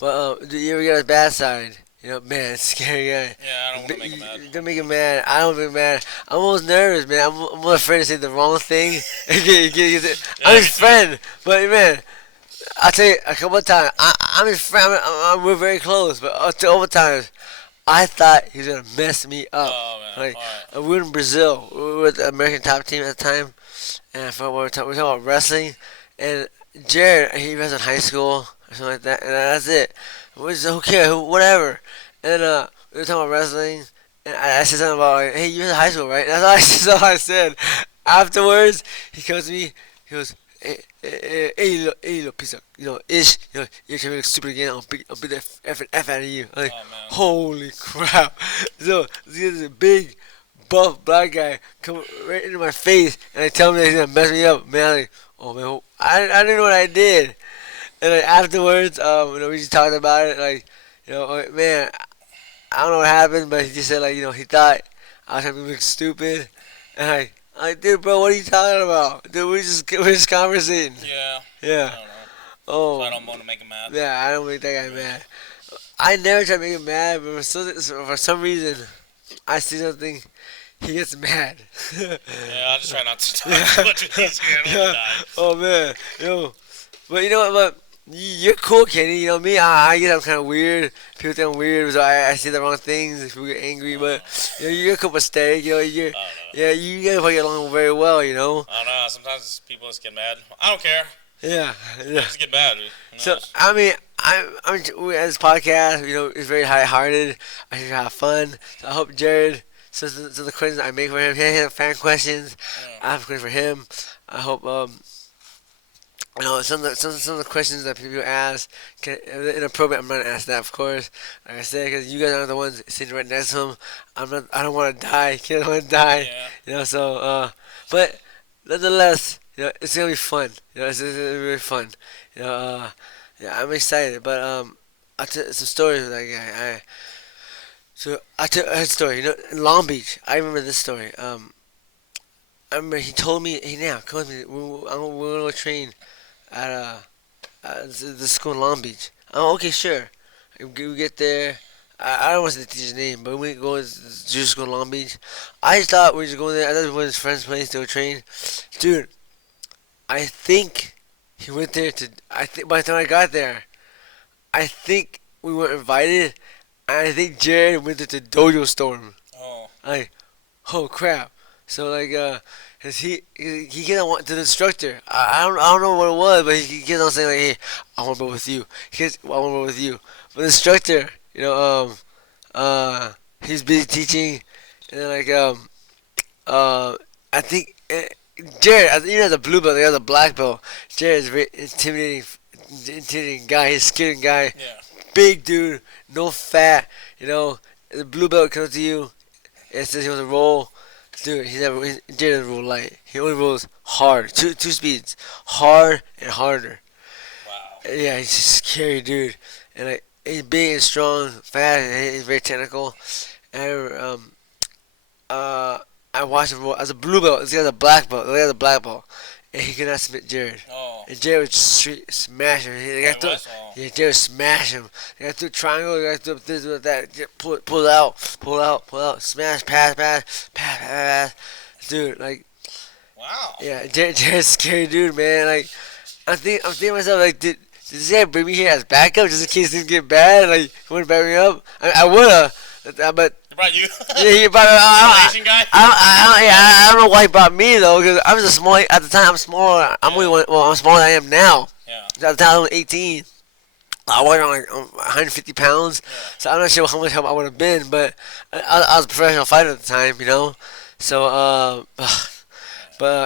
But do you ever get his bad side? You know, man, it's a scary guy. Yeah, I don't want to make him mad. Don't make him mad. I don't make mad. I'm almost nervous, man. I'm afraid to say the wrong thing. I'm his friend, but man, I'll tell you a couple of times. I'm his friend. We're very close, but over times, I thought he was gonna mess me up. Oh man, Like all right. we were in Brazil. We were with the American top team at the time, and I forgot what we were talking about wrestling. And Jared, he was in high school or something like that, and that's it. We just okay, whatever. And we were talking about wrestling, and I said something about like, hey, you was in high school, right? That's all I said. Afterwards, he comes to me. He goes, hey, little piece of, ish, you're trying to look stupid again. I'll beat the F out of you. I'm like, Oh man. holy crap! So this is a big, buff black guy come right into my face, and I tell him that he's gonna mess me up. Man, I'm like, oh man, I didn't know what I did. And like afterwards, we just talked about it. Like, man, I don't know what happened, but he just said like, he thought I was trying to look stupid, and dude, bro, what are you talking about? Dude, we're just conversating. Yeah. Yeah. I don't know. Oh. So I don't want to make him mad. Yeah, I don't make that guy mad. I never try to make him mad, but for some reason, I see something, he gets mad. Yeah, I'll just try not to talk too much with these. I don't die. Oh man, but you know what? But you're cool, Kenny. You know me. I guess I'm kind of weird. People think I'm weird, so I say the wrong things. People get angry, but you're a cool mistake. I don't know. Yeah, you guys probably get along very well. You know. I don't know. Sometimes people just get mad. I don't care. Yeah. Just get mad. So I mean, as a podcast, it's very high-hearted. I should have fun. So I hope Jared. So the questions I make for him, he has fan questions. I have questions for him. I hope some of the questions that people ask inappropriate. I'm not gonna ask that, of course. Like I said, because you guys are the ones sitting right next to him. I don't want to die. Kids want to die. Yeah. So but nonetheless, it's gonna be fun. It's gonna be really fun. Yeah, I'm excited. But I tell some stories with that guy. I tell a story. In Long Beach, I remember this story. I remember he told me, "Hey, now come with me. We're gonna go train at the school in Long Beach." Oh, okay, sure. We get there. I don't want to say the teacher's name, but we go to the junior school in Long Beach. I just thought we were just going there. I thought it was his friend's place to go train. Dude, I think he went there to. I think by the time I got there, I think we weren't invited. And I think Jared went there to Dojo Storm. Oh. Like, oh crap! So like, cause he kept on to the instructor. I don't know what it was, but he kept on saying like, "Hey, I want to go with you." I want to go with you. But the instructor, he's busy teaching, and then like, I think Jared, has a blue belt, he has a black belt. Jared's a very intimidating guy. He's a scary guy. Yeah. Big dude, no fat. The blue belt comes to you. It says he wants to roll. Dude, Jared doesn't roll light. He only rolls hard. Two speeds, hard and harder. Wow. Yeah, he's a scary dude, and like he's big and strong, fast, and he's very technical. And I watched him roll as a blue belt. This guy's a black belt. The guy's a black belt, and he could not submit Jared. Oh. And Jared would smash him. The guy Oh, he was? Oh. yeah, Jared would smash him. The guy threw a triangle. The guy threw up this, that. Pull it out, pull out, smash, pass. Dude, like, Wow. yeah, Jared's a scary dude, man. Like, I'm thinking to myself, like, did this guy bring me here as backup just in case things get bad? Like, he wouldn't back me up. I would've, but. He brought you? Yeah, he brought Asian guy? I don't know why he brought me though, because I was a small at the time. I'm smaller. I'm I'm smaller than I am now. Yeah. At the time I was 18. I was on like 150 pounds, so I'm not sure how much help I would have been, but I was a professional fighter at the time, you know. So,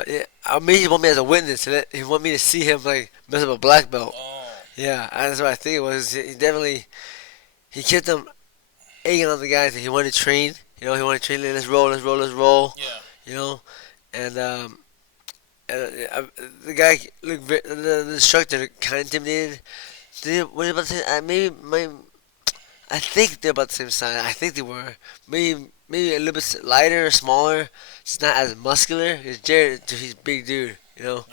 yeah, I mean, he want me as a witness, and he want me to see him like mess up a black belt. Oh. Yeah, that's what I think it was. He kept them egging on the guys that he wanted to train. You know, he wanted to train. Let's roll. Yeah. You know, and the guy looked the instructor kind of intimidated. What about the same? I think they're about the same size. I think they were maybe a little bit lighter or smaller. It's not as muscular. It's Jared. He's a big dude. You know,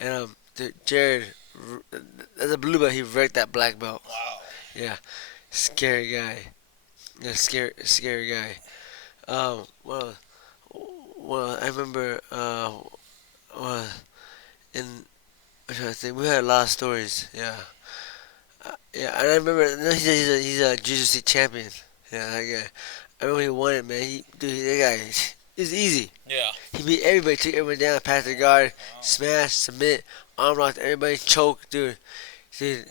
Yeah. and Jared as a blue belt, he wrecked that black belt. Wow. Yeah, scary guy. Yeah, scary guy. Well, I remember, in, I'm trying to think, we had a lot of stories, yeah. Yeah, and I remember, no, he's a jiu-jitsu champion, yeah, that guy. I remember he won it, man, that guy, it's easy. Yeah. He beat everybody, took everyone down, passed the guard, Wow. smash, submit, arm locked everybody, choke, dude. He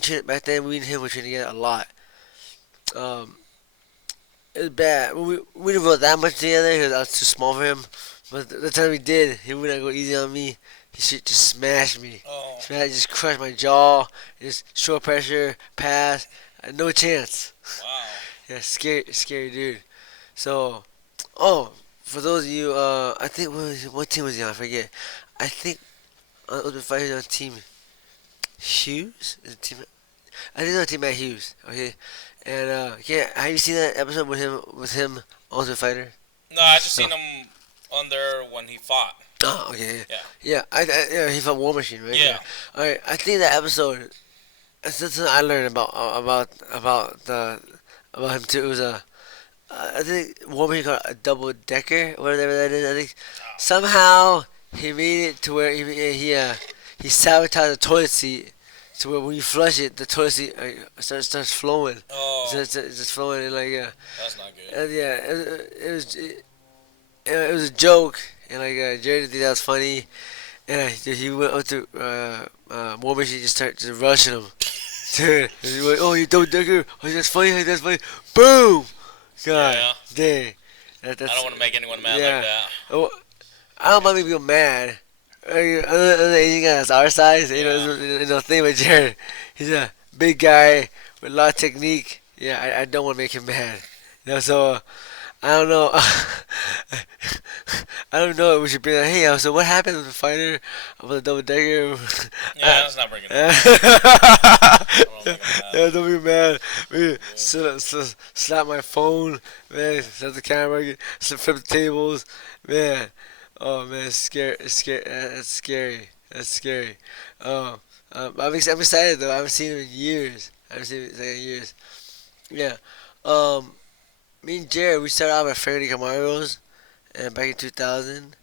trained, back then, we and him were training together a lot. It was bad. We didn't roll that much together because I was too small for him. But the time we did, he would not go easy on me. He should just smash me. Oh. Just crush my jaw. Just short pressure, pass. No chance. Wow. Yeah, scary dude. So, for those of you, I think what team was he on? I forget. I think Ultimate Fighter was on Team Hughes. I think it was Team Matt Hughes. Okay, and yeah, have you seen that episode with him, Ultimate Fighter? No, I just seen him on there when he fought. Oh, okay, Yeah. yeah. Yeah, he fought War Machine, right? Yeah. All right, I think that episode. That's something I learned about him too. It was I think War Machine called it a double decker, whatever that is. I think somehow he made it to where he sabotaged the toilet seat. To where when you flush it, the toilet seat starts flowing. Oh. It's just flowing and like That's not good. yeah, it was a joke and like Jared didn't think that was funny, and he went up to War Machine just started just rushing him. Dude, and he went, oh you double decker, oh that's funny, boom, God, Yeah. dang, I don't want to make anyone mad yeah. like that. Oh, I don't mind me being mad. Other Asian guy that's our size, you know, thing with Jared, he's a big guy with a lot of technique. Yeah, I don't want to make him mad. You know, so I don't know. I don't know if we should bring that. Hey, so what happened with the fighter about the double decker? Yeah, let's not bring it up. Yeah, don't be mad. Slap my phone, man. Slap the camera, flip the tables, man. Oh man, it's scary. That's scary. That's scary. I'm excited though. I haven't seen him in years. Yeah. Me and Jared, we started off at Freddy Camaro's, and back in 2000.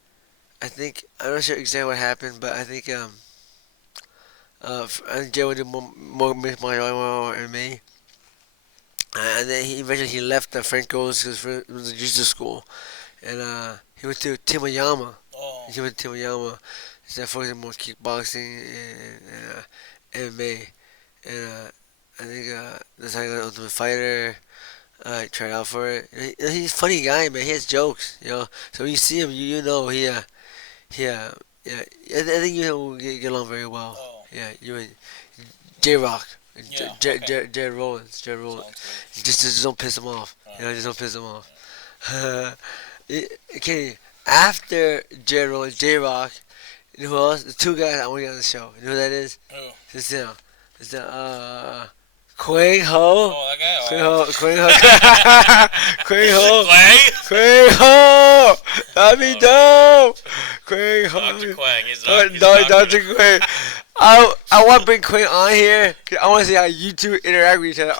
I think I'm not sure exactly what happened, but I think I think Jared would do more MMA, and then he eventually left the Franco's because it was a jiu-jitsu school, and he went to Timayama. Oh. He went to Timayama. He started focusing more kickboxing and MMA, and I think that's how he got Ultimate Fighter. I tried out for it. He's a funny guy, man. He has jokes, you know. So when you see him, you know yeah. I think you will get along very well. Oh. Yeah, you and J-Roc, Yeah, okay. Jared Rollins. Sounds good. Just don't piss him off. Alright. You know, just don't piss him off. Okay, after Jared Rollins, J-Roc, you know who else? The two guys I want to get on the show. You know who that is? Who? It's It's Quang Ho. Oh, that guy. Quang Oh. Ho. Quang Ho. Quang Ho. Quang? Quang Ho. That'd be dope. Quang Ho. Dr. Quang. He's Dr. Quang. I want to bring Quang on here. 'Cause I want to see how you two interact with each other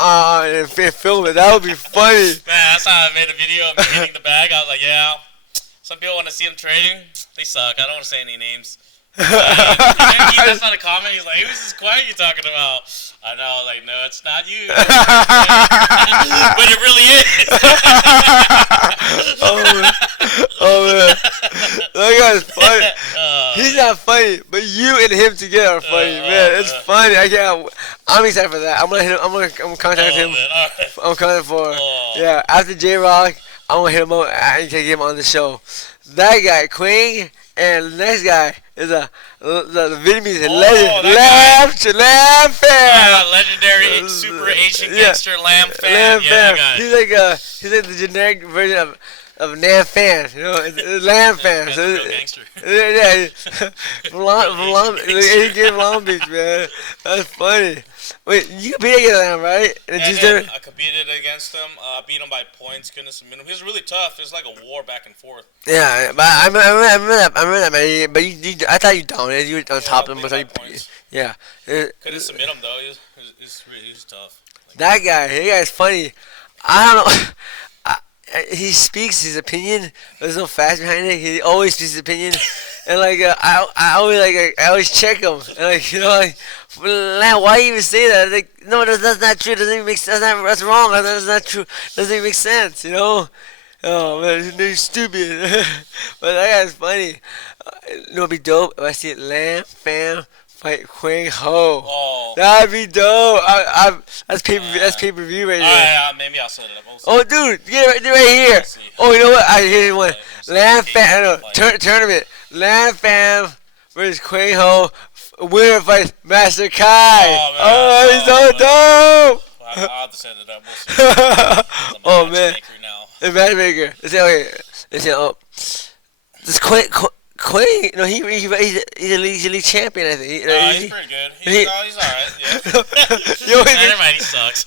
and film it. That would be funny. Man, that's how I made a video of me hitting the bag. I was like, yeah, some people want to see him trading. They suck. I don't want to say any names. He that's not a comment. He's like, who's this Quang you talking about? I know. Like, no, it's not you. But it really is. Oh man, that guy's funny. He's not funny, but you and him together are funny, man. It's funny. I'm excited for that. I'm gonna contact him. Man, all right. I'm coming for. Yeah, after J-Roc, I'm gonna hit him up and get him on the show. That guy, Quang, and the next guy is the Vietnamese legend, Lam Pham. Legendary super Asian gangster Lam Pham. Lam Pham. He's like the generic version of Nam Pham, you know, it's Lam Pham. That's a real gangster. Yeah, he gave Long Beach, man. That's funny. Wait, you competed against him, right? I competed against him. Beat him by points. Couldn't submit him. He was really tough. It was like a war back and forth. Yeah, but I remember that, man. But I thought you dominated. You were on top of him, but yeah. Couldn't submit him though. He was tough. That guy's funny. I don't know. He speaks his opinion. There's no facts behind it. He always speaks his opinion, and I always check him. And why you even say that? Like, no, that's not true. Doesn't even make sense. That's wrong. That's not true. Doesn't even make sense. You know? Oh man, you're stupid. But that guy's funny. It'd be dope if I see Lam Pham fight Quang Ho. Oh. That'd be dope. That's pay-per-view right there. Maybe I'll set it up. Oh, dude, get it right here. Oh, you know what? I hear one. Lam Pham, tournament. Lam Pham versus Quang Ho. Winner fights Master Khai. Oh, he's so dope. I'll have to set it up. We'll see. Oh man, the matchmaker. This Quang, no, he's a league champion, I think. He's pretty good. He's alright. Yeah. Never mind, he sucks.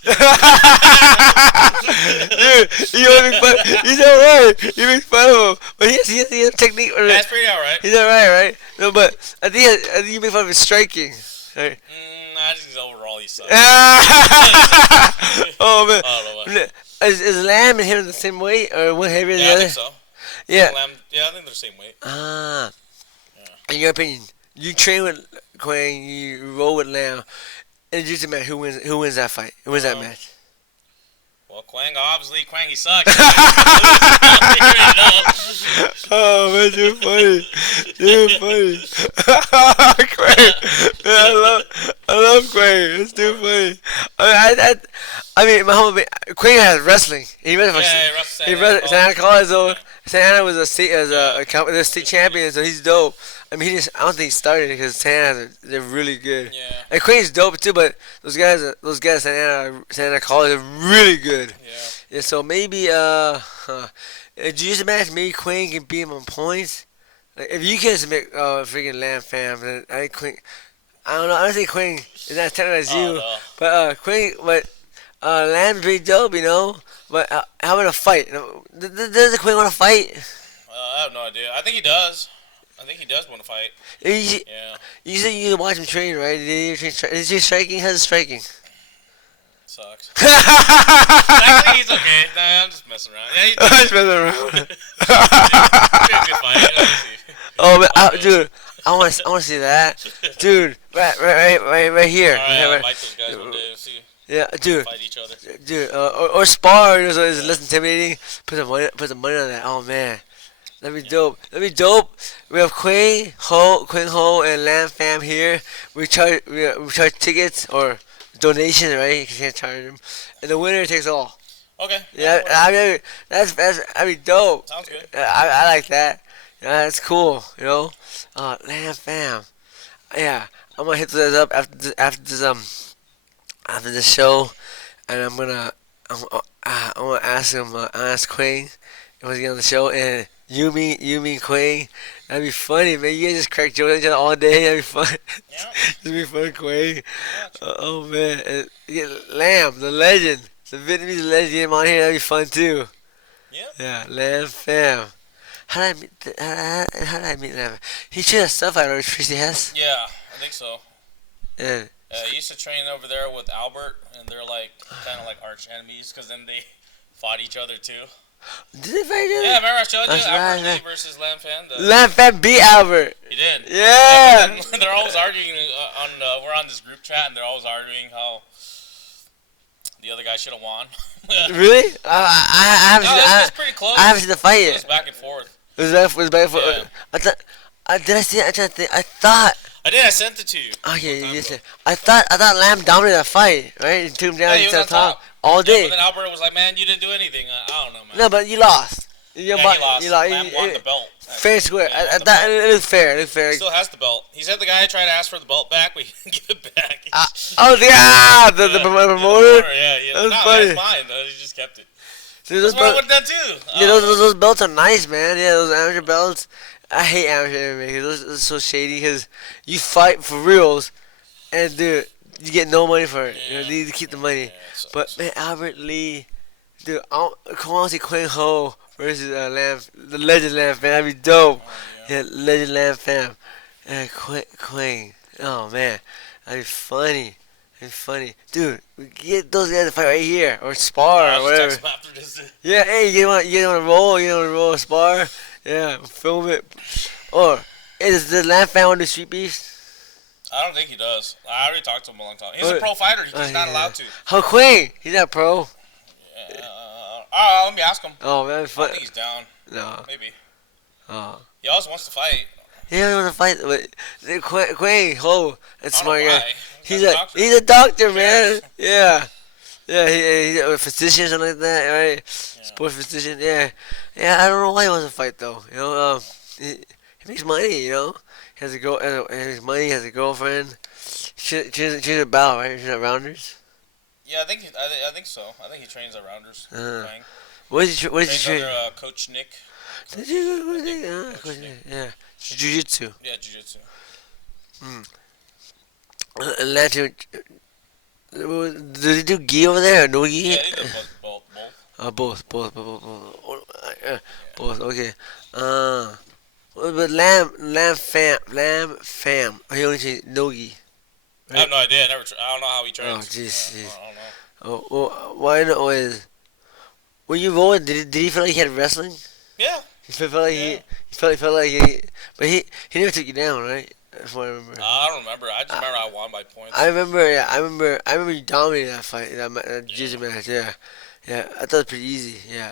Dude, he's alright. You make fun of him, but he has technique. That's pretty alright. He's alright, right? No, but I think you make fun of his striking. Right? I just overall he sucks. Oh man, is Lam and him the same weight or one heavier than the other? I think so. Yeah. I think they're the same weight. Yeah. In your opinion, you train with Quang, you roll with Lam. In a jiu-jitsu match, who wins that fight? Who wins that match? Well, Quang, he sucks. Oh man, you're funny. Quang. Man, I love Quang. It's too funny. I mean, my whole Quang has wrestling. He wrestles. He wrestles. Santa Claus though. Santa was a state champion, so he's dope. I mean, I don't think he started because Santa, they're really good. Yeah. And Queen's dope too, but those guys, Santa College are really good. Yeah. So maybe a jiu-jitsu match, maybe Queen can beat him on points. Like, if you can submit freaking Lam Pham, then I think I don't know. I don't think Queen is not as talented as you, no. But Lam's pretty dope, you know. But how about a fight? Does the Queen want to fight? I have no idea. I think he does. I think he does want to fight. You said you watch him train, right? Is he striking? How's his striking? Sucks. Actually, he's okay. Nah, I'm just messing around. Yeah, he's just messing around. Good fight. Oh man, dude, I want to see that, dude. Right here. Alright, fight those guys one day. See. Yeah, dude. Fight each other. Dude, or spar. It's less intimidating. Put some money on that. Oh man. That'd be dope. We have Quang Ho, and Lam Pham here. We charge tickets or donations, right? You can't charge them, and the winner takes all. Okay. Yeah, I mean that'd be dope. Sounds good. I like that. Yeah, that's cool. You know, Lam Pham. Yeah, I'm gonna hit those up after this show, and I'm gonna ask him, ask Quang. He wants to get on the show, and You mean Quang? That'd be funny, man. You guys just crack jokes at each other all day. That'd be fun. Yeah. Just be fun, Quang. Yeah. Oh man, and you get Lamb, the legend, the Vietnamese legend. Get him on here. That'd be fun too. Yeah. Yeah, Lamb fam. How did I meet? How did I meet Lamb? He should have stuff out of Tracy Hess. Yeah, I think so. And I used to train over there with Albert, and they're like kind of like arch enemies because then they fought each other too. did they fight each other? Yeah, remember I showed you That's Albert right, Lee versus Lam Fan? Lamb fam beat Albert. He did. Yeah. But then they're always arguing on. We're on this group chat, and they're always arguing how the other guy should have won. Really? I haven't. No, seen, it's pretty close. I haven't seen the fight It was yet. back and forth. It was back and forth. Yeah. I thought. Did I see it? I'm trying to think. I thought. I did. I sent it to you. Okay, Some time yes, ago. I thought Lamb dominated that fight, right? He took him down. Yeah, He he was started on top. top all Yeah, day. but then Albert was like, "Man, you didn't do anything." I don't know, man. No, but you lost. Yeah, he lost. You lost. Lam won the belt. Fair and square. Yeah, he I won the thought belt. it was fair. It was fair. He still has the belt. He said the guy tried to ask for the belt back, but he didn't give it back. The promoter. Yeah, yeah. That was No, funny. that's fine. He just kept it. Dude, those That's what I belts, would have done too. yeah, those belts are nice, man. Yeah, those amateur belts. I hate amateur MMA because those are so shady. Because you fight for reals, and dude, you get no money for it. You know, you need to keep the money. Yeah, so- But man, Albert Lee, dude, I want to see Quang Ho versus Lam, the legend Lam fam. That'd be dope. yeah. Yeah, legend Lam fam. Quang. Oh man, that'd be funny. That'd be funny, dude. We get those guys to fight right here or spar I'll or just whatever. text him after this. Yeah, hey, you want to roll? You want to roll a spar? Yeah, film it. Or is the Lam fan want to do street beefs? I don't think he does. I already talked to him a long time. He's What? a pro fighter. He's not allowed to. How Quang? He's not pro. Let me ask him. Oh man, I fun. think he's down. No. Maybe. Oh. He always wants to fight. He doesn't want to fight, but Quang Ho, that's I don't smart know guy. why. He's a a doctor. he's a doctor, man. Yeah. Yeah, he's a physician or something like that, right? Sports physician, yeah. Yeah, I don't know why he wants to fight though. You know, he makes money. You know, he has a has money. He has a girlfriend. She's a bow, right? She's at Rounders. Yeah, I think so. I think he trains at Rounders. Fang. What is he? What is he Trains train? under Coach Nick. Did you? What is Nick. it? Coach Nick. Yeah, jiu-jitsu. Yeah, jiu-jitsu. Lantern. Did he do gi over there or no gi? Yeah, he does both. Both. Both. Okay. But lamb fam. He only said no gi. I have no idea. I don't know how he Oh, trains. jeez. I don't know. Oh, well, why not? Is when you rolling? Did he feel like he had wrestling? Yeah. He felt like Yeah. he felt like he, but he never took you down, right? That's what I remember. I don't remember. I just remember I won by points. I remember you dominated that fight, that jiu-jitsu match. Yeah, I thought it was pretty easy. Yeah,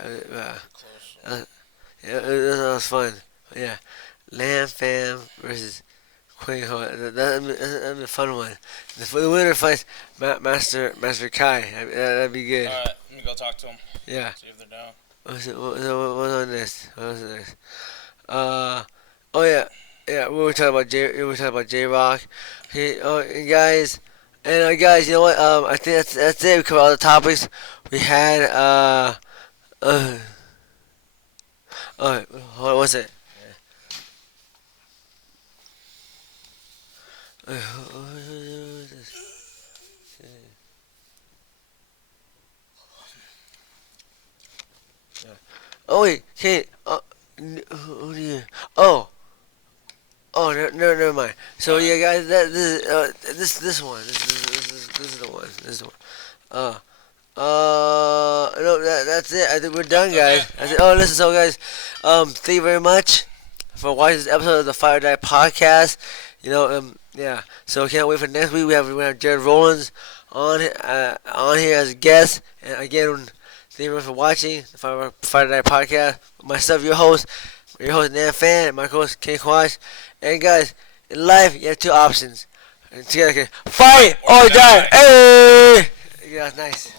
Close. yeah, that was fun. Yeah, Lam Fam versus Quang Ho. That'd be a fun one. The winner fights Master Khai. That'd be good. All right, let me go talk to him. Yeah. See if they're down. What's on this? What was next? Oh yeah. Yeah, we were talking about J-Roc. Okay, and guys, you know what? I think that's it. We covered all the topics. We had hold on, what's it? Oh wait, okay. Oh, never mind. So yeah, guys, this one, this is the one. This is the one. No, that's it. I think we're done, guys. I said, listen, so guys, thank you very much for watching this episode of the Fire Die Podcast. You know, yeah. So can't wait for next week. We have Jared Rollins on here as a guest. And again, thank you very much for watching the Fire Die Podcast. Myself, your host, Nan Fan, and my co-host King Quash. And guys, in life, you have two options. And together, fight or die. Hey! Yeah, that's nice.